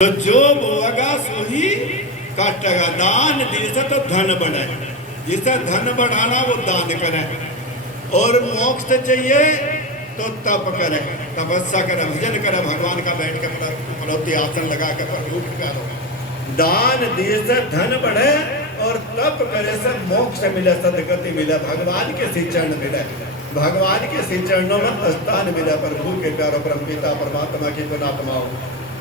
तो जो बोएगा सो ही काटेगा। दान जिसे तो धन बढ़े, जिसे धन बढ़ाना वो दान करे। और मोक्ष चाहिए तो तप करे, तपस्या करे, भजन करे, भगवान का बैठ के पलौती आसन लगा के प्रभु करो। दान दिए से धन बढ़े और तप करे से मोक्ष मिले, सदगति मिले, भगवान के श्री चरण मिले, भगवान के श्री चरणों में स्थान मिले। प्रभु के प्यारो परमपिता परमात्मा की पुणात्मा हो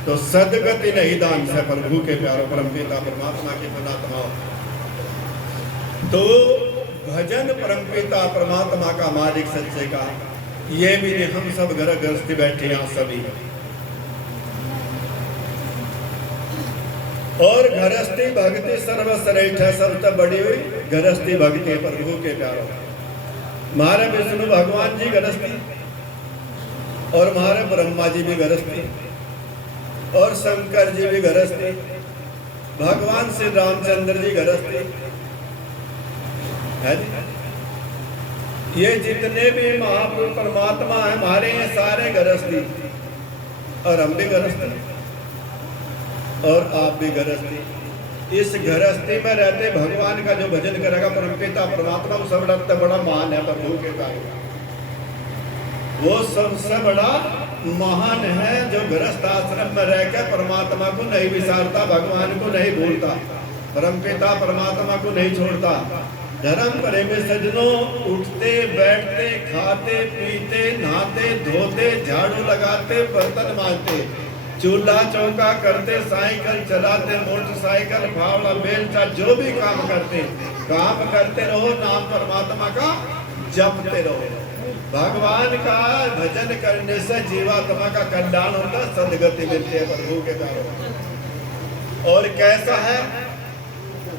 तो सदगति नहीं दान से। प्रभु के प्यारो परमपिता परमात्मा की पुणात्मा हो तो भजन परमपिता परमात्मा का मालिक सच्चे का। ये भी नहीं हम सब घर गृहस्थी बैठे यहाँ सभी, और गृहस्थी भक्ति सर्वश्रेष्ठ है, सबसे बड़ी हुई गृहस्थी भक्ति। प्रभु के प्यारो हमारे विष्णु भगवान जी गृहस्थी, और हमारे ब्रह्मा जी भी गृहस्थी, और शंकर जी भी गृहस्थी, भगवान श्री रामचंद्र जी गृहस्थी है। ये जितने भी महापुरुष परमात्मा है हमारे ये सारे गृहस्थी, और हम भी गृहस्थी और आप भी गृहस्थी। इस गृहस्थी में रहते भगवान का जो भजन करेगा परमपिता परमात्मा वो सबसे बड़ा महान है। प्रभु के कार्य वो सबसे बड़ा महान है जो गृहस्थ आश्रम में रहकर परमात्मा को नहीं विसारता, भगवान को नहीं भूलता, परमपिता परमात्मा को नहीं छोड़ता। धर्म प्रेमी सज्जनों, उठते बैठते खाते पीते नहाते धोते झाड़ू लगाते बर्तन मांजते चूल्हा चौका करते साइकिल चलाते मोटरसाइकिल फावड़ा बेलचा जो भी काम करते रहो, नाम परमात्मा का जपते रहो। भगवान का भजन करने से जीवात्मा का कल्याण होता, सदगति मिलती है प्रभु के कारण। और कैसा है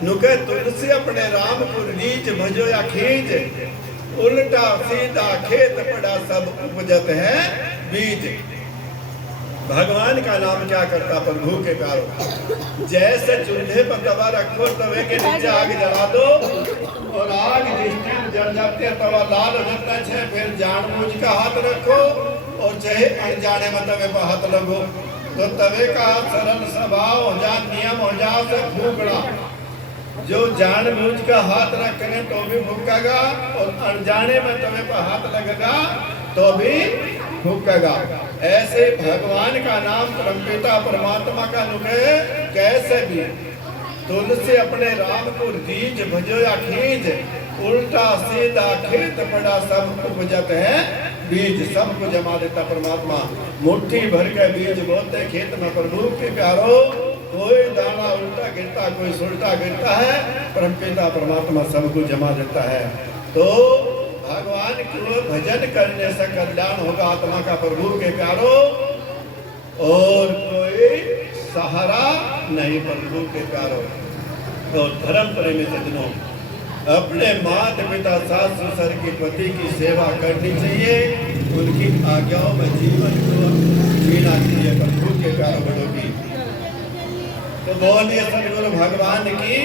नुके तुलसी अपने राम को नीच भजो या खींच, उल्टा सीधा खेत पड़ा सब उपजत है बीज। भगवान का नाम क्या करता प्रभु के कारण। जैसे चूल्हे पर तवा रखो तवे के नीचे आग जला दो और आग जिसमें जल जाती है तवा लाल हो जाता है, फिर जानबूझ का हाथ रखो और चाहे अनजाने में तवे पर हाथ लगो तो तवे का सरल स्वभाव हो जा, नियम हो जा से फूकना। जो जानबूझ का हाथ रखने तो भी फूकेगा और अनजाने में तवे पर हाथ लगेगा तो भी फूकेगा। ऐसे भगवान का नाम परमपिता परमात्मा का नुके कैसे भी तुलसी अपने राम को रीझ भजो या खींच, उल्टा सीधा खेत पड़ा सब उपजत है बीज। सबको जमा देता परमात्मा, मुट्ठी भर के बीज बोते खेत में। प्रभु के प्यारो कोई दाना उल्टा गिरता कोई सुलटा गिरता है, परमपिता परमात्मा सबको जमा देता है। तो भगवान को भजन करने से कल्याण होगा आत्मा का प्रभु के प्यारो, और कोई सहारा नहीं प्रभु के प्यारो। तो धर्म प्रेमी सज्जनों, अपने माता पिता सास ससुर की पति की सेवा करनी चाहिए, उनकी आज्ञाओं में जीवन को जीना चाहिए प्रभु के प्यारो बड़ों की। तो बोलिए सदगुरु भगवान की।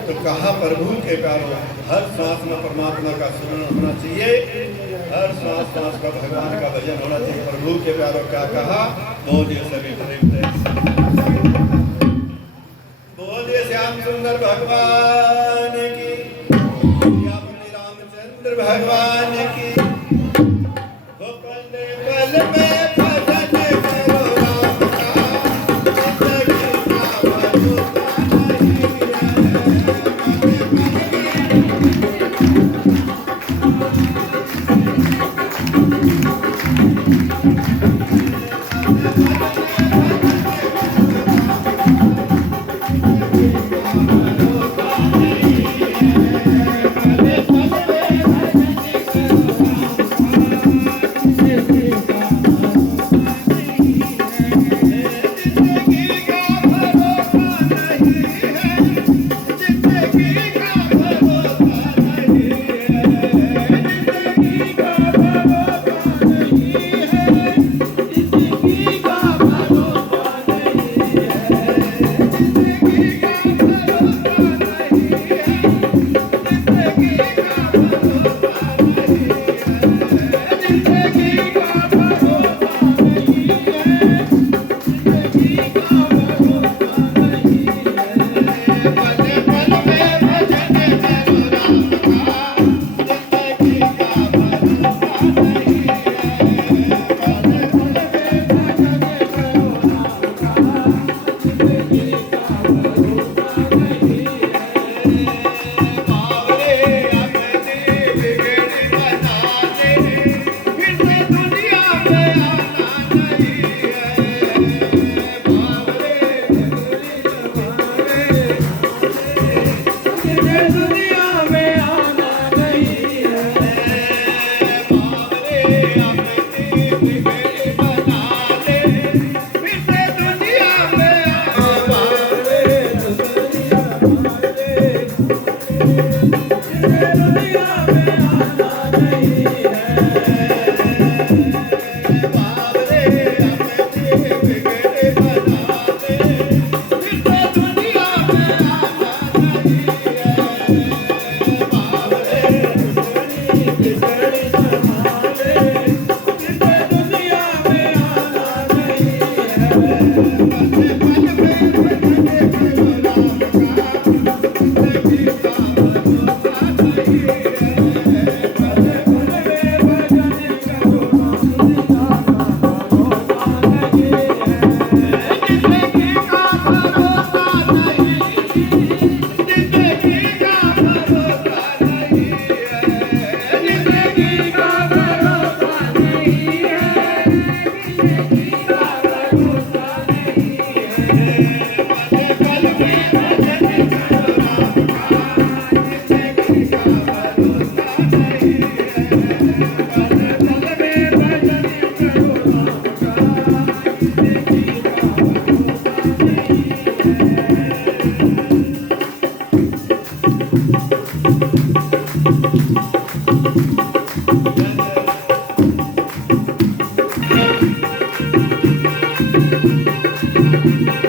तो कहा प्रभु के प्यारो हर सांस में परमात्मा का स्मरण होना चाहिए, हर सांस सांस का भगवान का भजन होना चाहिए। प्रभु के प्यारो क्या कहा, बोलिए सभी प्रेम से बोलिए श्याम सुंदर भगवान की, अपने रामचंद्र भगवान की। वो पल पल में Thank you.